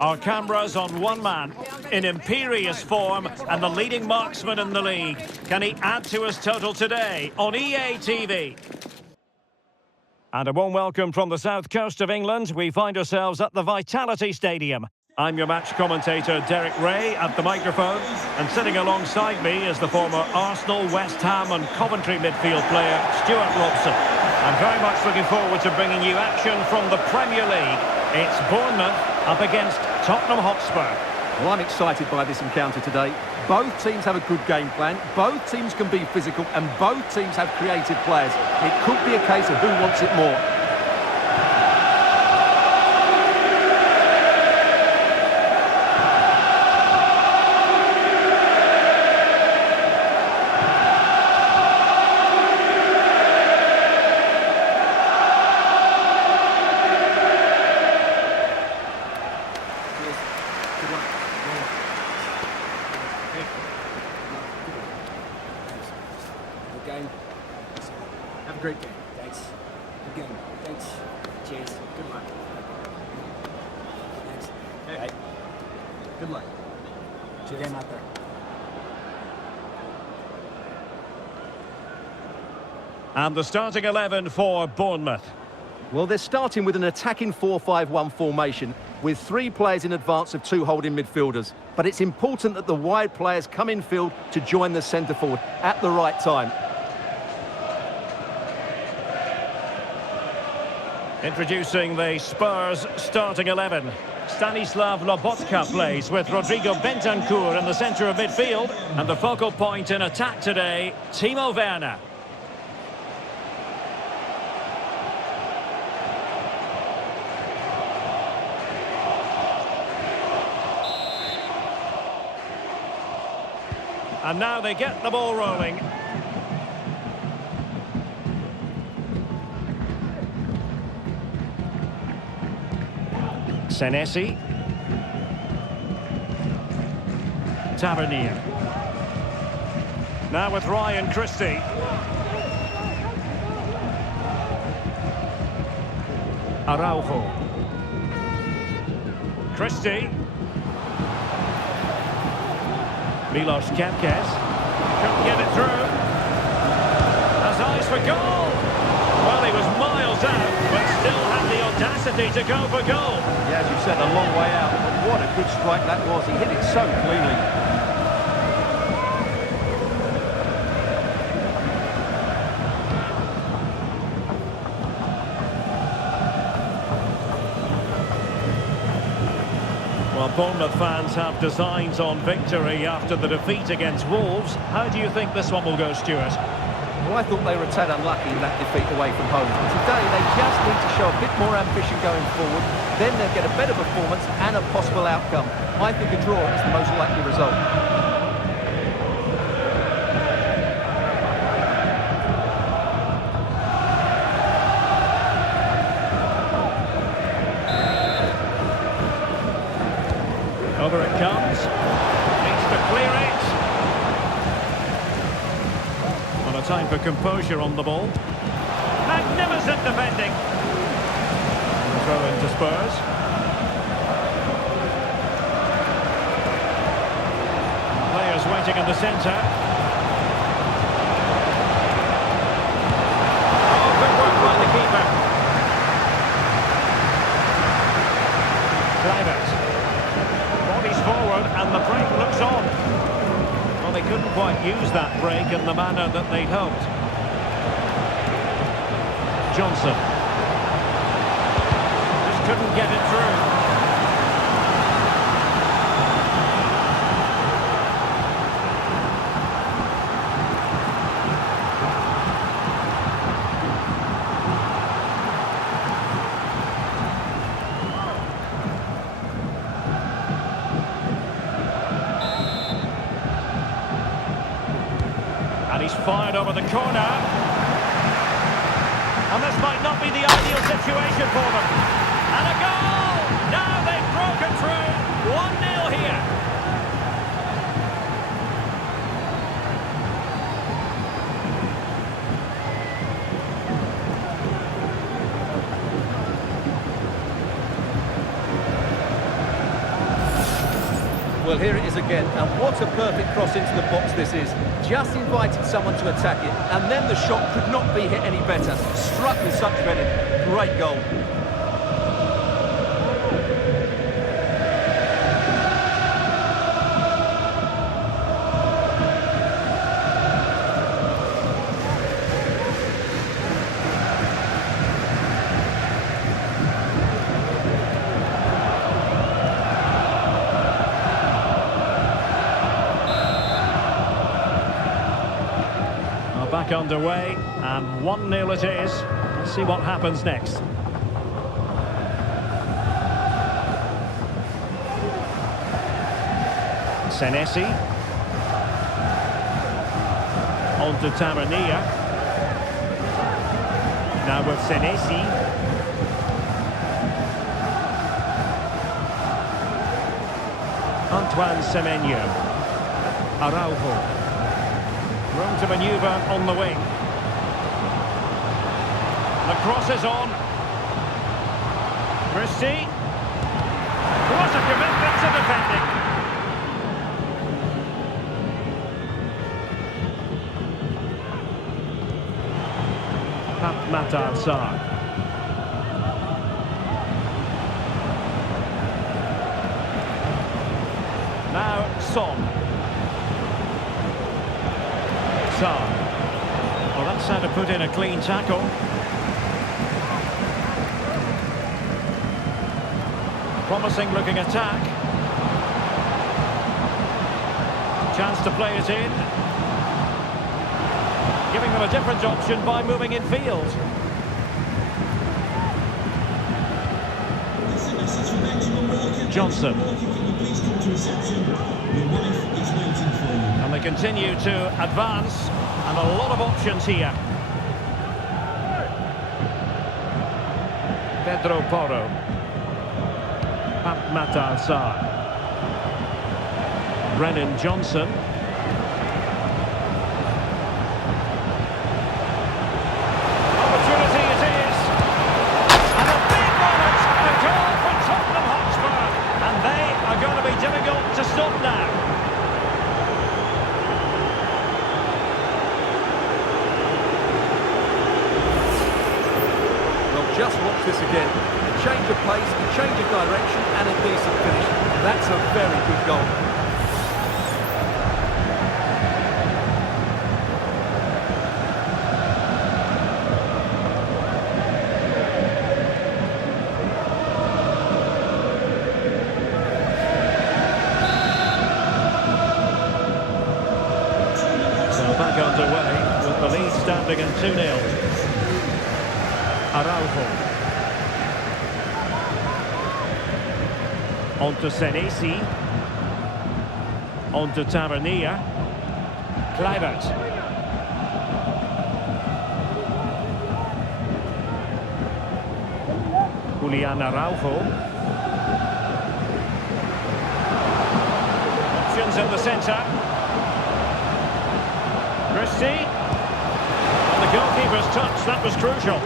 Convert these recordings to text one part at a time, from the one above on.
Our cameras on one man, in imperious form and the leading marksman in the league. Can he add to his total today on EA TV? And a warm welcome from the south coast of England. We find ourselves at the Vitality Stadium. I'm your match commentator, Derek Ray, at the microphone. And sitting alongside me is the former Arsenal, West Ham and Coventry midfield player, Stuart Robson. I'm very much looking forward to bringing you action from the Premier League. It's Bournemouth up against Tottenham Hotspur. Well, I'm excited by this encounter today. Both teams have a good game plan, both teams can be physical, and both teams have creative players. It could be a case of who wants it more. Game. Have a great game. Thanks. Good game. Thanks. Cheers. Good luck. Thanks. Hey. Good luck. Good game out there. And the starting 11 for Bournemouth. Well, they're starting with an attacking 4-5-1 formation with 3 players in advance of 2 holding midfielders. But it's important that the wide players come in field to join the centre forward at the right time. Introducing the Spurs starting 11. Stanislav Lobotka plays with Rodrigo Bentancur in the centre of midfield. And the focal point in attack today, Timo Werner. And now they get the ball rolling. Senesi. Tavernier. Now with Ryan Christie. Araujo. Christie. Milos Kempkes. Couldn't get it through. Has eyes for goal. Well, he was miles out, but still had the audacity to go for goal. Yeah, as you said, a long way out. But what a good strike that was. He hit it so cleanly. Well, Bournemouth fans have designs on victory after the defeat against Wolves. How do you think this one will go, Stuart? Well, I thought they were a tad unlucky in that defeat away from home. Today, they just need to show a bit more ambition going forward. Then they'll get a better performance and a possible outcome. I think a draw is the most likely result. Over it comes. Needs to clear it. On a time for composure on the ball. Magnificent defending. Throw into Spurs. Players waiting in the centre. Oh, good work by the keeper. Kluivert. Bodies forward and the break looks on. Well, they couldn't quite use that break in the manner that they'd hoped. Johnson. Just couldn't get it through. And he's fired over the corner. And this might not be the ideal situation for them. And a goal! Now they've broken through. 1-0 here. Well, here it is again, and what a perfect cross into the box this is. Just invited someone to attack it, and then the shot could not be hit any better. Struck with such venom. Great goal. Back underway, and 1-0 it is. Let's see what happens next. Senesi. On to Tavernier. Now with Senesi. Antoine Semenyo. Araujo. Room to manoeuvre on the wing. The cross is on. Christie. What a commitment to defending. Pat Matar Sarr. Now Son. Well, that's how to put in a clean tackle. Promising looking attack. Chance to play it in. Giving them a different option by moving in field. Johnson. And they continue to advance, and a lot of options here. Pedro Porro. Pat Matar Sarr. Brennan Johnson. Opportunity it is. And a big moment. A goal for Tottenham Hotspur. And they are going to be difficult to stop now. Just watch this again. A change of pace, a change of direction, and a decent finish. That's a very good goal. So back underway with the lead standing at 2-0. Araujo. On to Senesi. On to Tavernier. Kluivert. Julian Araujo. Options in the centre. Christie. And the goalkeeper's touch, that was crucial.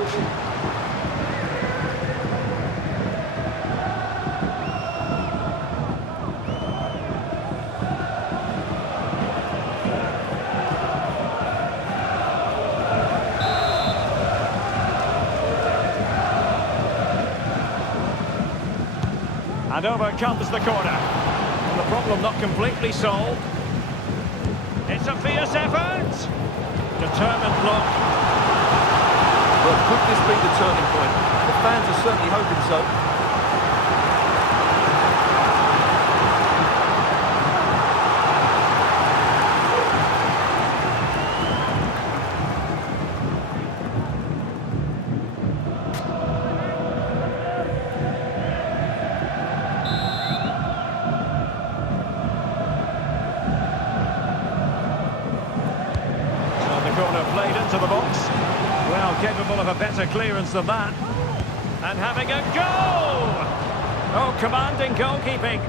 And over comes the corner. And the problem not completely solved. It's a fierce effort. Determined look. Well, could this be the turning point? The fans are certainly hoping so. Corner played into the box. Well, capable of a better clearance than that. And having a goal! Oh, commanding goalkeeping.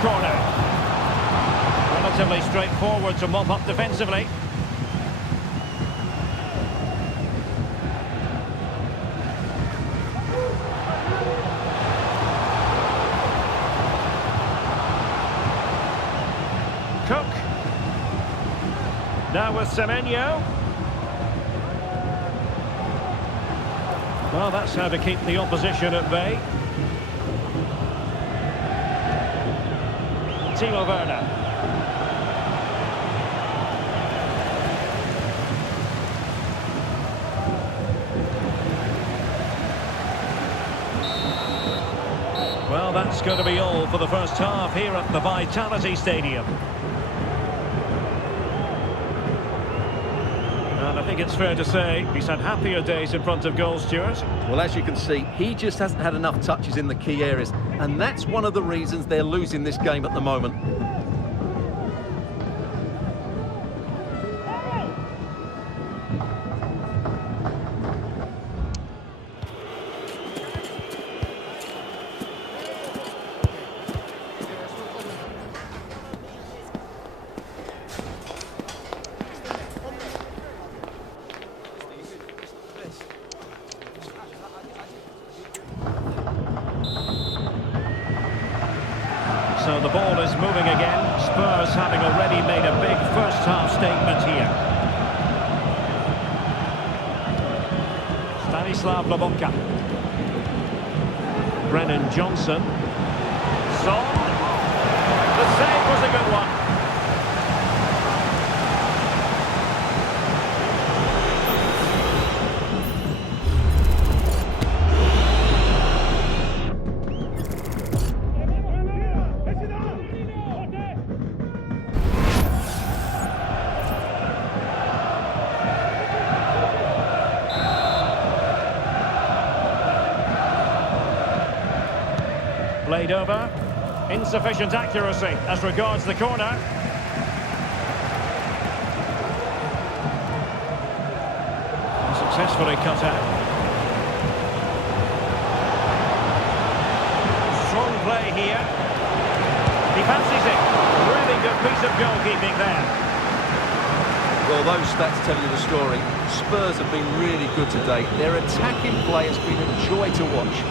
corner. Relatively straightforward to mop up defensively. Cook. Now with Semenyo. Well, that's how to keep the opposition at bay. Timo Werner. Well, that's going to be all for the first half here at the Vitality Stadium. And I think it's fair to say he's had happier days in front of goal, Stuart. Well, as you can see, he just hasn't had enough touches in the key areas, and that's one of the reasons they're losing this game at the moment. So the ball is moving again. Spurs having already made a big first-half statement here. Stanislav Lobotka. Brennan Johnson. Son. The save was a good one. Played over. Insufficient accuracy as regards the corner. Successfully cut out. Strong play here. He fancies it. Really good piece of goalkeeping there. Well, those stats tell you the story. Spurs have been really good today. Their attacking play has been a joy to watch.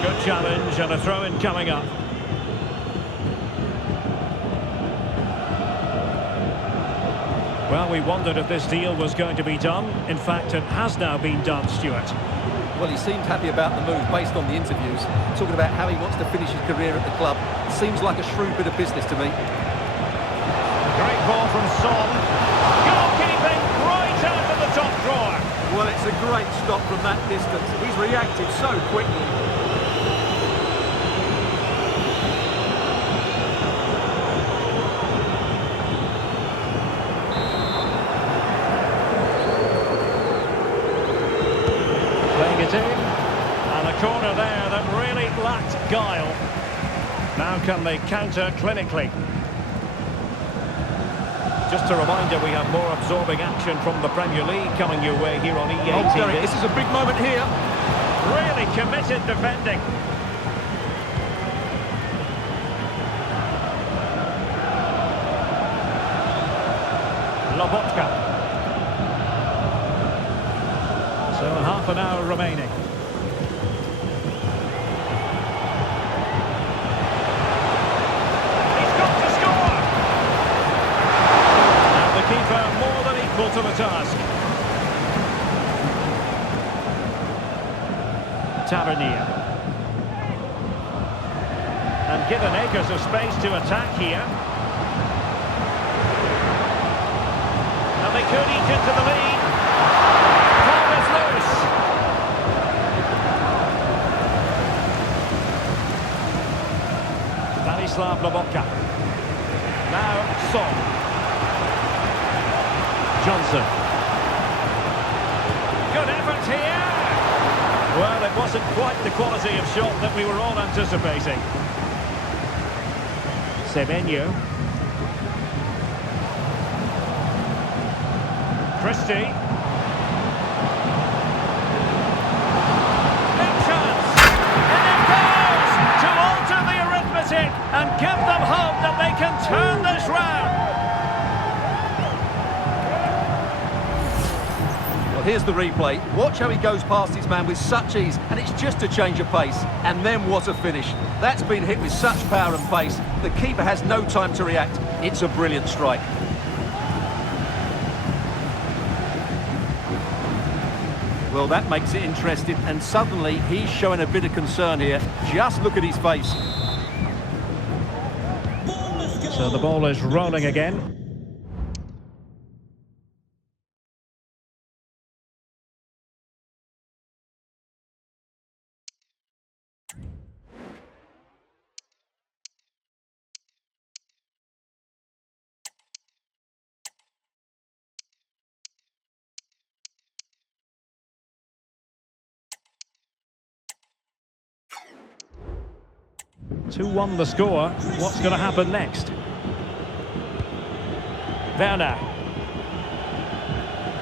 Good challenge and a throw-in coming up. Well, we wondered if this deal was going to be done. In fact, it has now been done, Stuart. Well, he seemed happy about the move based on the interviews, talking about how he wants to finish his career at the club. Seems like a shrewd bit of business to me. Great ball from Son. Goalkeeping right out of the top drawer. Well, it's a great stop from that distance. He's reacted so quickly. And a corner there that really lacked guile. Now can they counter clinically? Just a reminder, we have more absorbing action from the Premier League coming your way here on EA TV. This is a big moment here. Really committed defending. Lobotka. So half an hour remaining. He's got to score! And the keeper more than equal to the task. Tavernier. And given acres of space to attack here. And they could eat into the lead. Stanislav Lobotka. Now Son. Johnson. Good effort here. Well, it wasn't quite the quality of shot that we were all anticipating. Semenyo. Christie. Big chance. And it goes to alter the arithmetic. can turn this round. Well, here's the replay. Watch how he goes past his man with such ease, and it's just a change of pace. And then what a finish. That's been hit with such power and pace. The keeper has no time to react. It's a brilliant strike. Well, that makes it interesting, and suddenly he's showing a bit of concern here. Just look at his face. So the ball is rolling again. Two-one the score. What's going to happen next? Werner.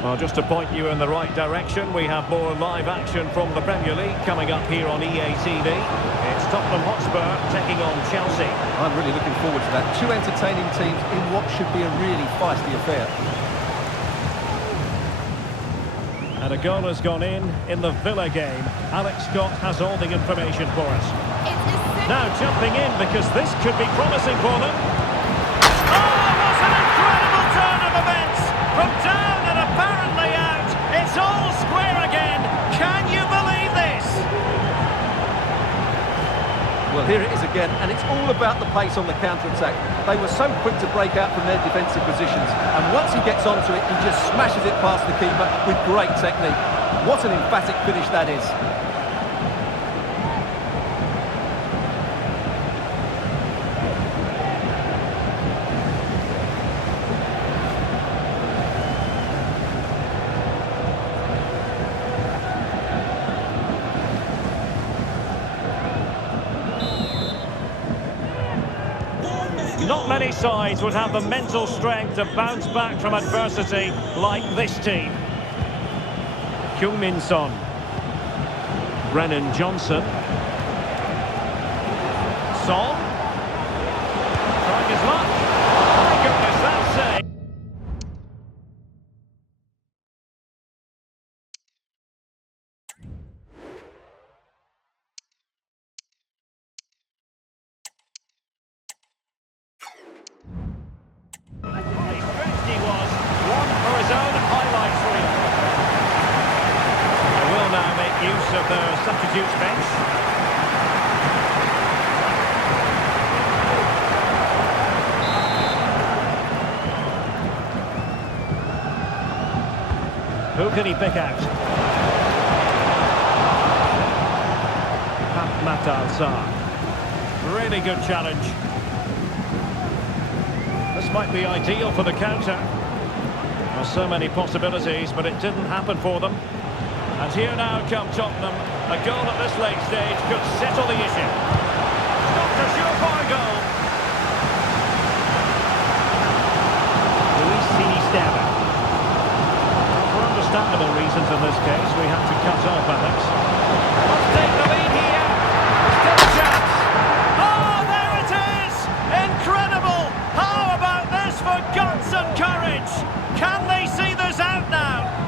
Well, just to point you in the right direction, we have more live action from the Premier League coming up here on EA TV. It's Tottenham Hotspur taking on Chelsea. I'm really looking forward to that. Two entertaining teams in what should be a really feisty affair. And a goal has gone in the Villa game. Alex Scott has all the information for us. Now jumping in because this could be promising for them. Oh, what an incredible turn of events! From down and apparently out, it's all square again. Can you believe this? Well, here it is again, and it's all about the pace on the counter-attack. They were so quick to break out from their defensive positions, and once he gets onto it, he just smashes it past the keeper with great technique. What an emphatic finish that is. Not many sides would have the mental strength to bounce back from adversity like this team. Heung-min Son. Brennan Johnson. Son. Tried his luck. My goodness, that's safe. Use of the substitutes bench. Who can he pick out? Matar. Really good challenge. This might be ideal for the counter. There's so many possibilities, but it didn't happen for them. And here now come Tottenham. A goal at this late stage could settle the issue. Stopped a surefire goal. Luis Sinisterra. For understandable reasons in this case, we have to cut off Alex. Let's take the lead here. Still a chance. Oh, there it is! Incredible! How about this for guts and courage? Can they see this out now?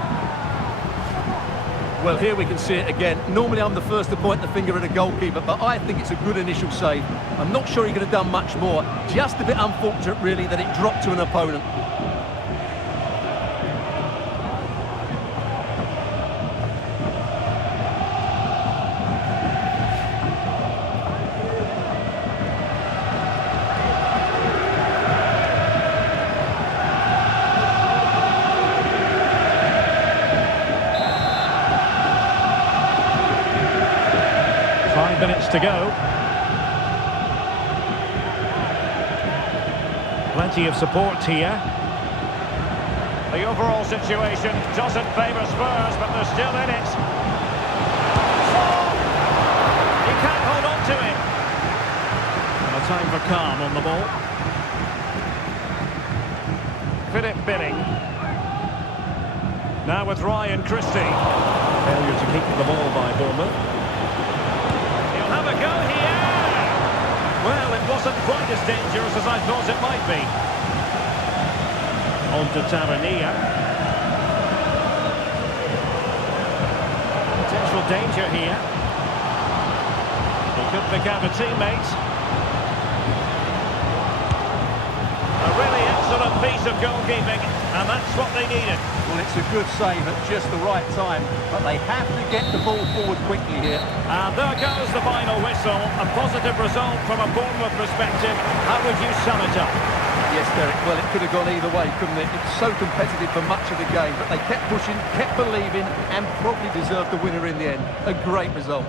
Well, here we can see it again. Normally I'm the first to point the finger at a goalkeeper, but I think it's a good initial save. I'm not sure he could have done much more. Just a bit unfortunate, really, that it dropped to an opponent. Minutes to go. Plenty of support here. The overall situation doesn't favour Spurs, but they're still in it. He can't hold on to it. And a time for calm on the ball. Philip Billing. Now with Ryan Christie. Failure to keep the ball by Bournemouth. Have a go here. Well, it wasn't quite as dangerous as I thought it might be. On to Tavernier. Potential danger here. He could pick out a teammate. A really excellent piece of goalkeeping, and that's what they needed. Well, it's a good save at just the right time, but they have to get the ball forward quickly here. And there goes the final whistle. A positive result from a Bournemouth perspective. How would you sum it up? Yes, Derek, well, it could have gone either way, couldn't it? It's so competitive for much of the game, but they kept pushing, kept believing, and probably deserved the winner in the end. A great result.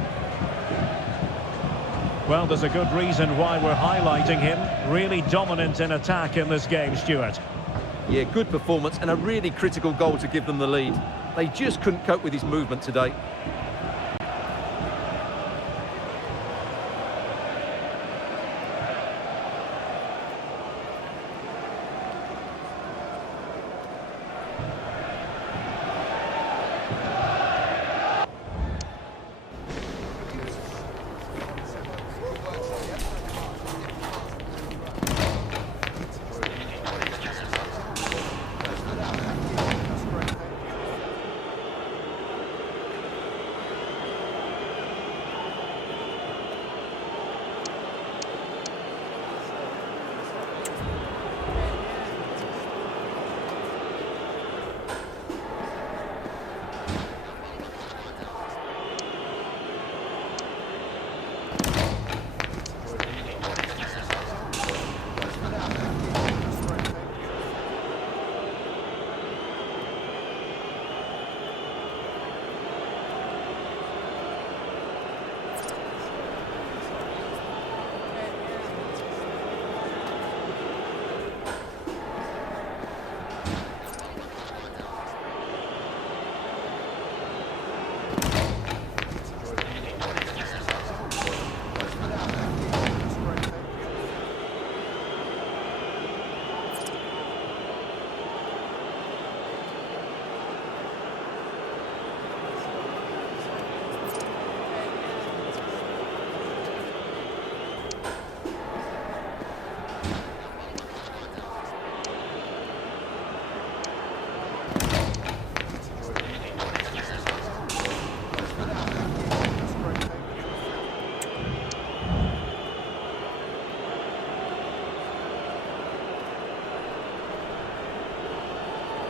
Well, there's a good reason why we're highlighting him. Really dominant in attack in this game, Stuart. Yeah, good performance and a really critical goal to give them the lead. They just couldn't cope with his movement today.